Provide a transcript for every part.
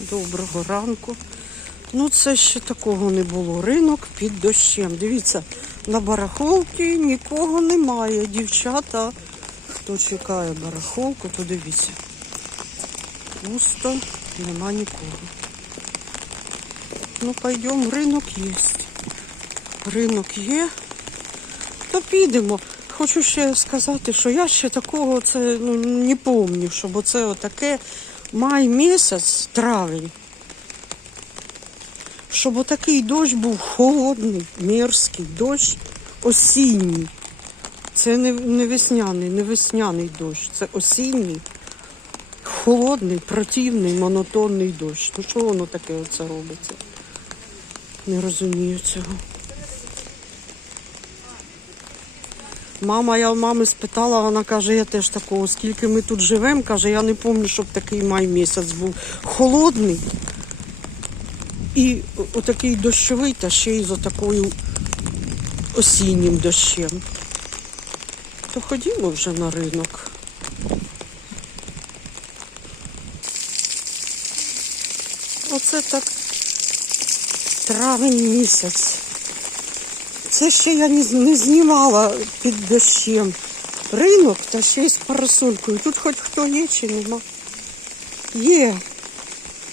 Доброго ранку. Ну, це ще такого не було. Ринок під дощем. Дивіться, на барахолці нікого немає. Дівчата, хто чекає барахолку, то дивіться. Пусто, нема нікого. Ну, пойдемо, ринок є. Ринок є, то підемо. Хочу ще сказати, що я ще такого це ну, не пам'ятаю, щоб оце отаке май місяць, травень. Щоб отакий дощ був холодний, мерзкий, дощ осінній. Це не, весняний, не весняний дощ, це осінній, холодний, противний, монотонний дощ. Ну що воно таке оце робиться? Не розумію цього. Мама, я у мами спитала, вона каже, я теж такого, скільки ми тут живемо, каже, я не пам'ятаю, щоб такий май місяць був холодний і отакий дощовий, та ще й з отакою осіннім дощем. То ходімо вже на ринок. Оце так травень місяць. Це ще я не, знімала під дощем. Ринок та ще й з парасолькою. Тут хоч хто є чи нема. Є.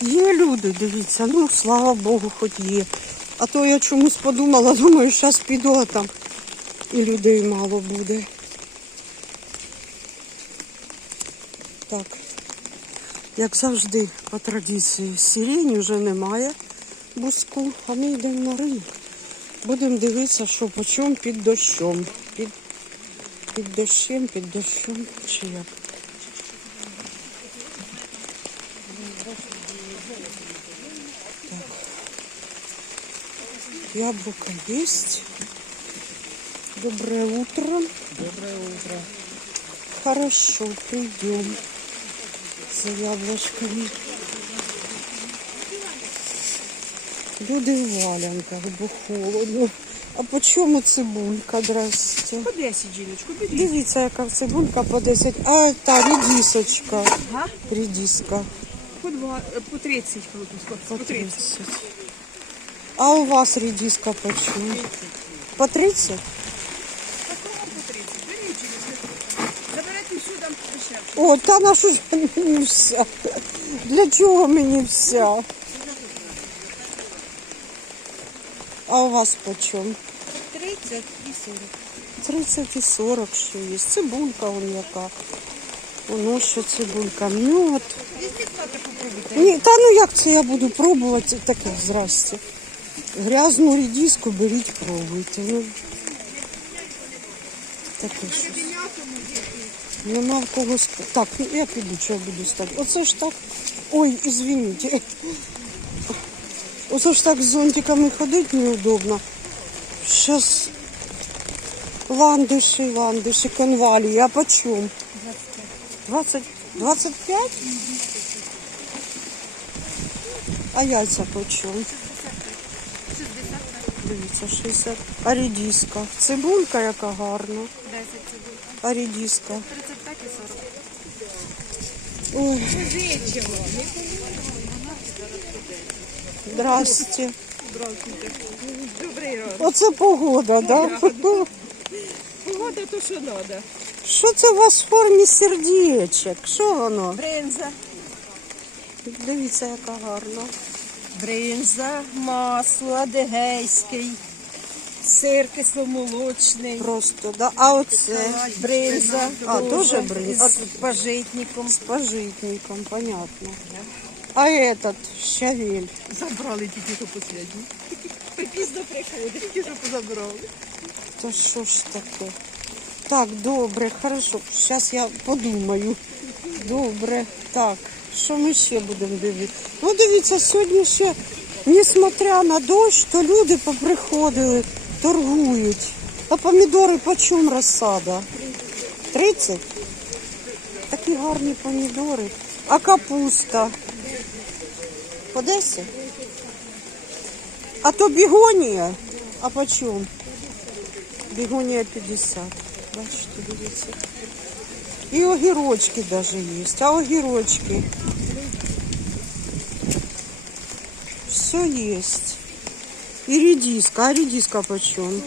Є люди, дивіться. Ну, слава Богу, хоч є. А то я чомусь подумала, думаю, зараз піду, а там і людей мало буде. Так. Як завжди, по традиції, сирені вже немає буску, а ми йдемо на ринок. Будемо дивитися, що по чому під дощом. Під, під дощем, під дощом чи як. Так. Яблоко есть. Доброе утро. Доброе утро. Хорошо, придем за яблочками. Люди в валянках, бо холодно. А по чому цибулька, здрасте? По 10, жіночку, підійдіть. Дивіться, яка цибулька по 10. А та рідісочка. Ага. Рідіска По, два, е, по 30, Филиппусько. по По 30. 30. А у вас рідіска по чому? По 30? Такого по 30. Беріть, жіночку. Заберете всю, дам дешевше. О, та на що ж мені вся? Для чого мені вся? А у вас по чому? 30 і 40. 30 і 40 ще є. Цибулька вон яка. Воно ще цибулька. Мед. Ні, та ну як це я буду пробувати таке здрасте. Грязну рідіску беріть, пробуйте. Ну, таке щось. Нема в когось. Так, ну я піду, що я буду ставити. Оце ж так. Ой, извините. Оце ж так з зонтиками ходити неудобно. Щас ландиші, ландиші, конвалії. А по чому? 20, 25? А яйця по чому? Дивіться, 60. А рідіска. Цибулька яка гарна. 10 цибуль. А рідіска. 35 і 40. Ой, здрасте. Здравствуйте. Добрий ранок. Оце погода, да? Погода то, що треба. Що це у вас в формі сердечок? Що воно? Бринза. Дивіться, яка гарна. Бринза, масло, адегейський, сир кисломолочний. Просто, да? А оце Бринза. А, теж бринза. З пажитником. з пожитником, понятно. А этот щавель. Забрали тільки що последній. Пізно приходить, тільки що позабрали. То що ж таке? Так, добре, хорошо. Зараз я подумаю. Добре, так. Що ми ще будемо дивитися? Ну, дивіться, сьогодні ще, несмотря на дощ, то люди поприходили, торгують. А помідори по чому розсада? 30? Такі гарні помідори. А капуста? По 10? А то бігонія? А по чому? Бігонія 50. Бачите, дивіться. І огірочки навіть є. А огірочки все есть. І редиска, а редиска почем?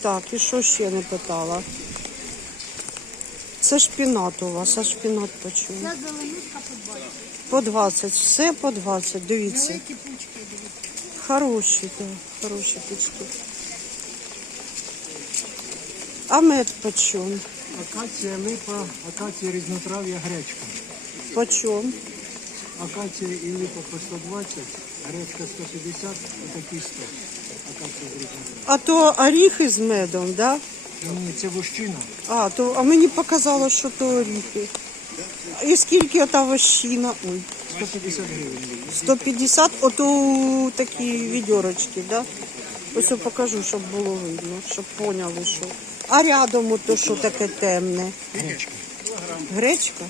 Так, і що ще не питала? Це шпінат у вас, а шпінат почем? Ця зеленушка по 20. По 20, все по 20, дивіться. Пучки. Хороші, так, хороші пічки. А мед почем? Акація липа, акація різнотрав'я, гречка. Почем? Акація і липа по 120, гречка 150, отакі 100. Акація різнотрав'я. А то оріхи з медом, да? Ні, це вощина. А, то, а мені показало, що то оріхи. І скільки ота вощина? Ой, 150 гривень. 150, ото такі відьорочки, да? Ось я покажу, щоб було видно, щоб поняли, що. А рядом ото що таке темне? Гречка Гречка?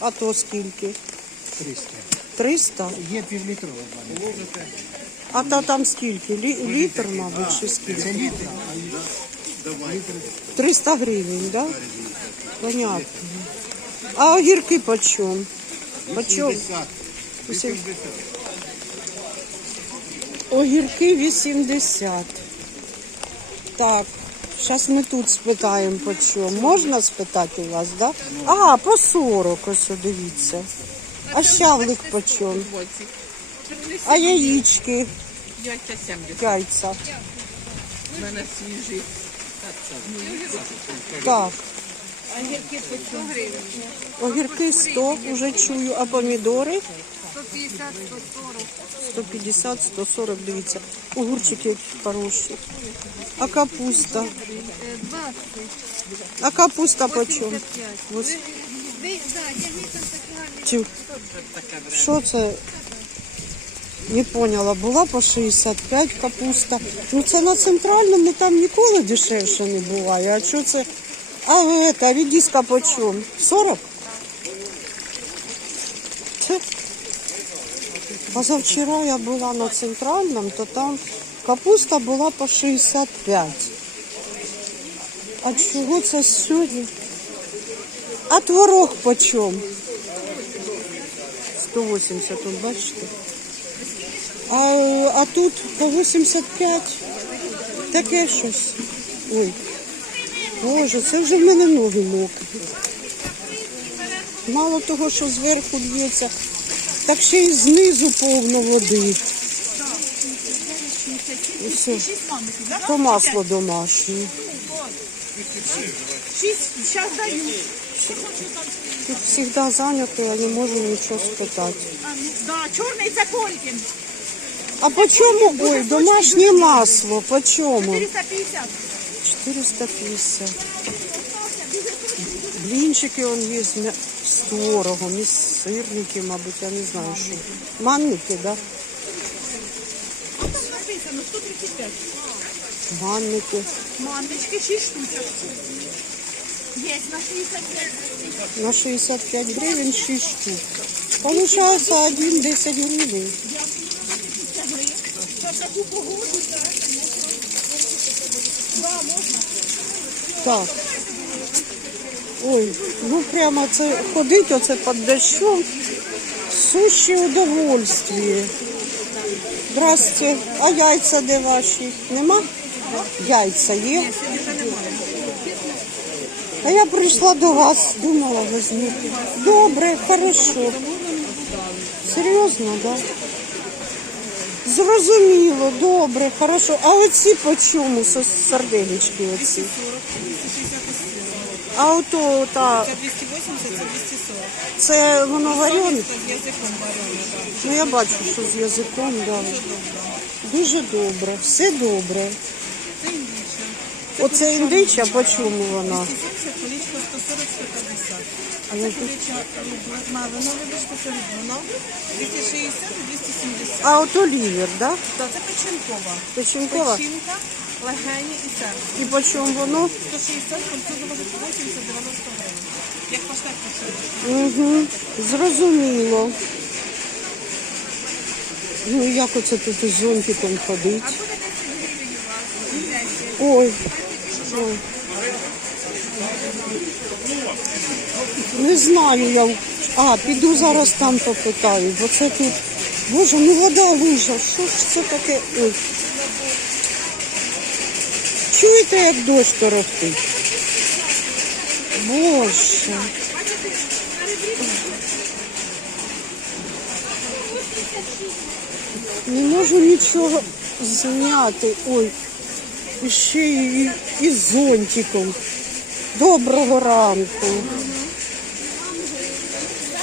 А то скільки? 300. 300? Є півлітрова банка. А то там скільки? Лі- літр, мабуть, чи скільки? Це літр, літр 300 гривень, да? Понятно. А огірки почем? Почем? 80. Огірки 80. Так, зараз ми тут спитаємо по чому. Можна спитати у вас, да? А, по 40, ось, дивіться. А щавлик по чому? А яєчки, Яйця 70. яйця. У мене свіжі. Так. А гірки по 100 гривень. Огірки 100, уже чую, а помідори 150, 140. 150, 140, дивіться. Огурчики які хороші. А капуста? Е, 20. А капуста почем? 55. Ось. Ви, да, тягніть там такі гарні. Чи- Що це? Не поняла, була по 65 капуста. Ну це на центральному там ніколи дешевше не буває. А що це? А это, редиска почем? 40? Це. Позавчора я була на центральному, то там капуста була по 65. А чого це сьогодні? А творог почем? 180, от бачите. А, а тут по 85. Таке щось. Ой. Боже, це вже в мене ноги мокрі. Мало того, що зверху лється, так ще й знизу повно води. І все. То масло домашнє. Тут завжди зайнято, я не можу нічого спитати. Чорний це Колькін. А по чому? Ой, домашнє масло, по чому? 450. 450. Блінчики он є з, творогом, із сирники, мабуть, я не знаю що. Манники, да? Написано 135. Манники. Мандочки 6 штучок. Є на 65. На 65 гривень 6 штук. Получається один 10 гривень. Щоб таку погоду. Так. Ой, ну прямо це ходить оце під дощом. Суще удовольствие. Здрасте. А яйця де ваші? Нема? Яйця є? А я прийшла до вас, думала візьму. Добре, хорошо. Серйозно, так? Да? Зрозуміло, добре, хорошо. А оці по чому сарделечки оці? А ото та 280, це 240. це воно варене? З язиком варене, так. Ну я бачу, що з язиком, да. Дуже добре, все добре. Це індича. Оце індича, по чому вона? 270, колічко 140, 150. А Ну, це коліча вибачте, це рідно. 260 і 270. А ото лівер, да? Так, це печінкова. Печінкова. Печінка, легені і серце. І по чому воно? 160, контузова 80, 90 гривень. Як паштет печінка. Угу, зрозуміло. Ну як оце тут із зонтиком ходить? А буде 10 гривень у вас. 10. Ой. Ой. Не знаю я. А, піду зараз там попитаю, бо це тут Боже, ну вода лужа. Що ж це таке? Ой. Чуєте, як дощ торохтить? Боже. Не можу нічого зняти. Ой, і ще і, і з зонтиком. Доброго ранку.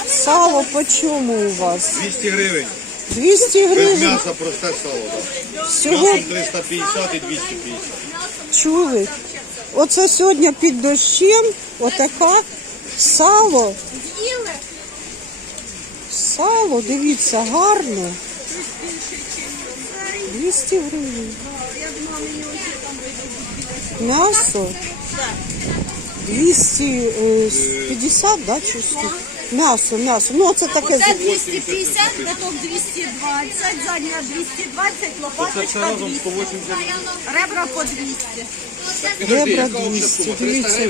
Сало по чому у вас? 200 гривень. 200 Без гривень. м'яса просте сало. Да. Всього М'ясом 350 і 250. чули. Оце сьогодні під дощем, отака сало. Сало, дивіться, гарно. 200 гривень. М'ясо 250, да, чи що? М'ясо, м'ясо. Ну, оце таке. Це 250, каток 220, задня 220, лопаточка 200. Ребра по 200. Ребра 200, дивіться.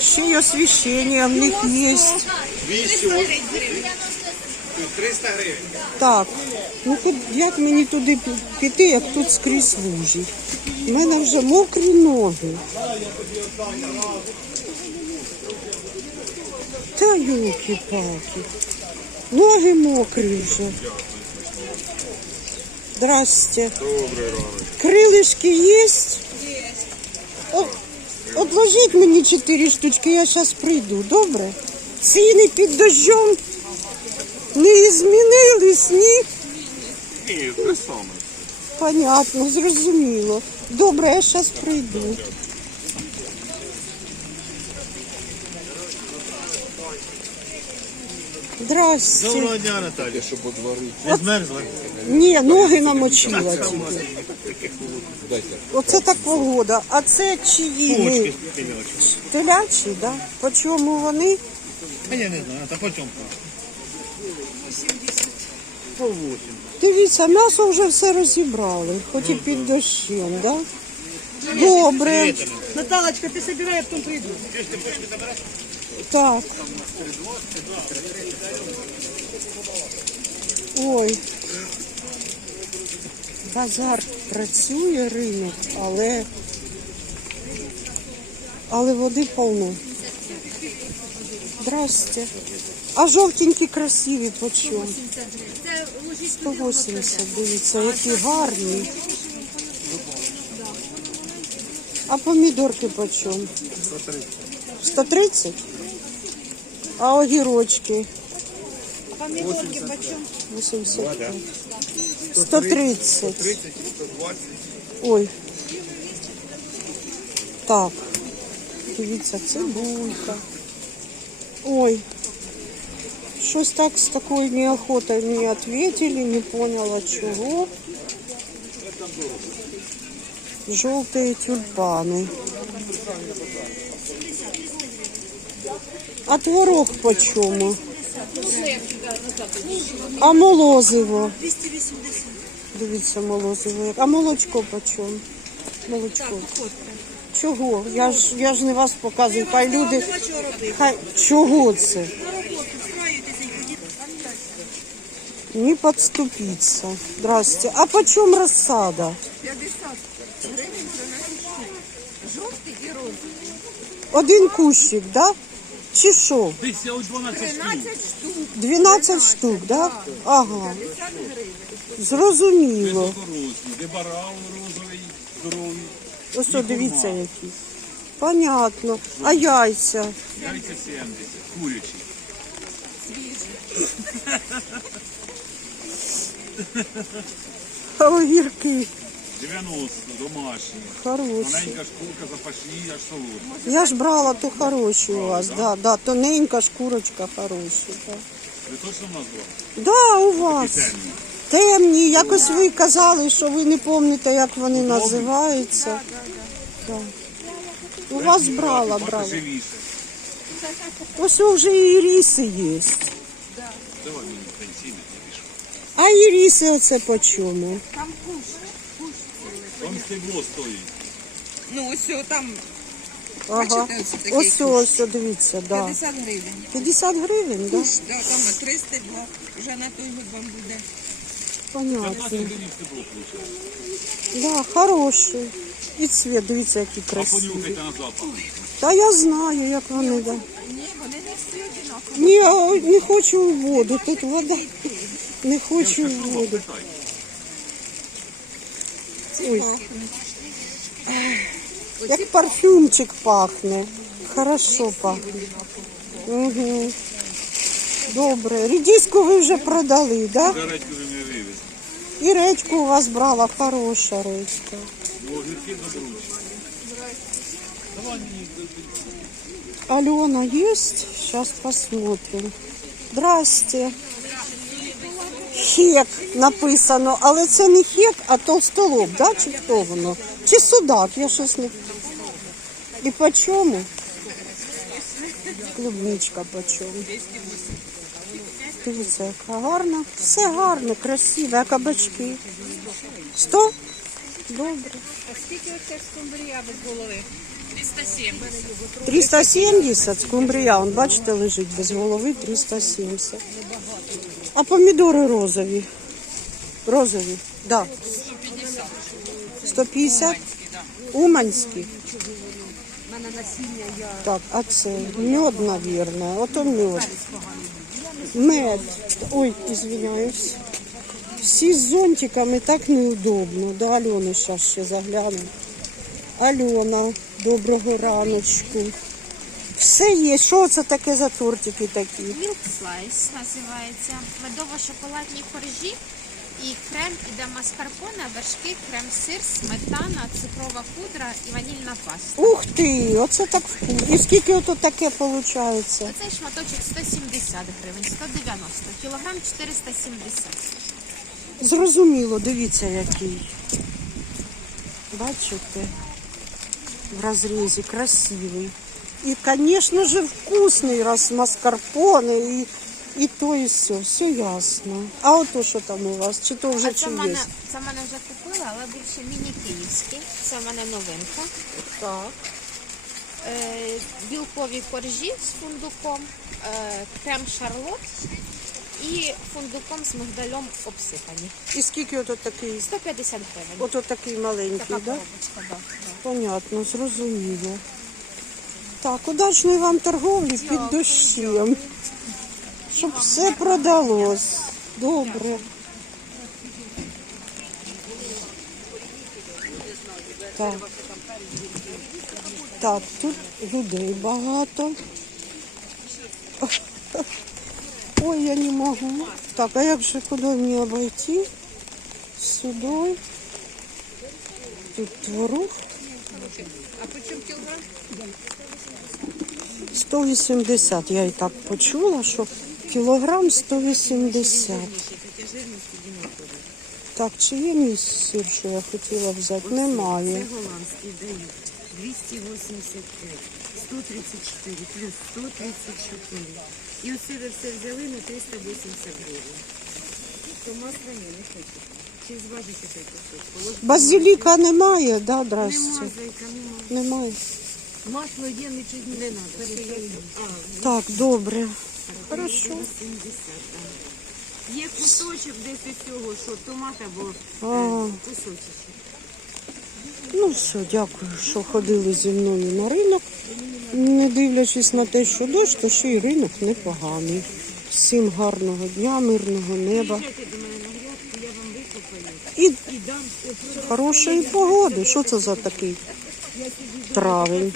Ще й освіщення в них є. 200, 300 гривень. Так, ну як мені туди піти, як тут скрізь лужі? У мене вже мокрі ноги. Та юки-палки. Ноги мокрі вже. Здрасте. Добрий ранок. Крилишки есть? О, Отложіть мені чотири штучки, я зараз прийду, добре? Ціни під дощом не змінились, ні? Ні, те саме. Понятно, зрозуміло. Добре, я зараз прийду. Здрасте. Доброго дня, Наталя. Що по двору. Не змерзла? Ні, ноги намочила тільки. Оце так погода. А це чиї? Кулочки ми? спіночки. Телячі, да? По чому вони? А я не знаю, а по чому? По 8. Дивіться, м'ясо вже все розібрали, хоч і під дощем, да? Добре. Наталочка, ти собирай, я потім прийду. Так. Ой. Базар працює ринок, але, але води повно. Здрасте. А жовтенькі красиві по чому? 180, дивіться, які гарні. А помідорки по чому? 130? А огірочки? Помідорки почем? 85. 130. 30, 120. Ой. Так. Дивіться, цибулька. Ой. Щось так з такою неохотою мені ответили, не поняла чого. Желтые тюльпаны. А творог по чому? А молозиво? 280. Дивіться, молозиво. А молочко по чому? Молочко. Чого? Я ж, я ж не вас показую. Хай люди. Хай... Чого це? На роботу встроїтеся і ходіть. Не подступиться. Здрасте. А по чому розсада? 50 гривень за. Жовтий і розовий. Один кущик, да? Чи що? 13 штук. 12 штук, да? Ага. 50 гривень. Зрозуміло. Дорослі, де розовий, здоровий, Ось о, дивіться які. Понятно. А яйця? яйця 70, курячі. А огірки 90, домашні. хороші. Маленька шкурка запашні, аж солодкі. Я ж брала, то хороші у вас, да, да, тоненька шкурочка хороша. Да. Ви точно в нас брали? Да, у вас. Темні. Темні, якось ви казали, що ви не пам'ятаєте, як вони називаються. Да. У вас брала, брала. живіше. Ось вже і ріси є. А і ріси оце по чому? Там куш. Там стебло стоїть. Ну, ось там Ага. Бачите, ось такий Ось, ось, ось, дивіться, да. 50 гривень. 50 гривень, да? Куш, да, там на 300 два. Вже на той год вам буде. Понятно. 15 гривень стебло виходить. Да, хороший. І цвіт, дивіться, який А красивий. понюхайте на запах. Та я знаю, як вони. Да. Ні, вони не всі одинакові. Ні, а не хочу у воду. Тут вода. Не хочу у воду. Ой. Як парфюмчик пахне. Хорошо пахне. Угу. Добре. Рідіську ви вже продали, так? Да? І редьку у вас брала, хороша добручі. Алена есть? Сейчас посмотрим. Здрасте. Хек написано, але це не хек, а толстолоб, да? Чи хто воно? Чи судак, я щось не. І по чому? Клубничка по чому? Дивіться, яка гарна. Все гарно, красиве, а кабачки. Сто? Добре. А скільки оце скумбрія без голови? 370 скумбрія, он, бачите, лежить без голови 370. А помідори розові. Розові, да. 150. Уманські. Так, а це мед, наверное. Ото мед. Мед. Ой, извиняюсь. Всі з зонтиками так неудобно. До Альони зараз ще заглянемо. Альона, доброго раночку. Все є. Що це таке за тортики такі? Milk Slice називається медово-шоколадні коржі і крем іде маскарпоне, вершки, крем-сир, сметана, цукрова пудра і ванільна паста. Ух ти, оце так вкусно. І скільки ото таке виходить? Оцей шматочок 170 гривень, 190, кілограм 470. Зрозуміло, дивіться який. Бачите? В розрізі красивий. І, звісно ж, вкусний раз маскарпоне, і, і то, і все. Все ясно. А ото що там у вас? Чи то вже А це в мене, це в мене вже купила, але більше міні-київські. Це в мене новинка. Так. Е, білкові коржі з фундуком, е, крем шарлот і фундуком з мигдальом обсипані. І скільки ото такий? 150 гривень. Ото такий маленький, Така так? Да? коробочка, да, да. Понятно, зрозуміло. Так, удачної вам торговлі під дощем. Щоб все продалось. Добре. Так. Так, тут людей багато. Ой, я не можу. Так, а як же куди мені обійти? Сюди. Тут творог. А по чому кілограм? 180, я і так почула, що кілограм 180. Так, чи є мій сир, що я хотіла взяти? Немає. Голландський дають 285, 134, плюс 134. І оце ви все взяли на 380 гривень. То масло ні, не хочу. Чи зважите цей кусок? Базиліка немає, да, здрасте? Нема, зайка, нема. Немає. Масло є, нічого не треба. Так, добре. Хорошо. Є кусочок десь із цього, що томат або А, кусочок. ну все, дякую, що ходили зі мною на ринок. Не дивлячись на те, що дощ, то ще й ринок непоганий. Всім гарного дня, мирного неба. Приїжджайте до мене на грядку, я вам викопаю. І І дам все хорошої погоди. Що це за такий травень?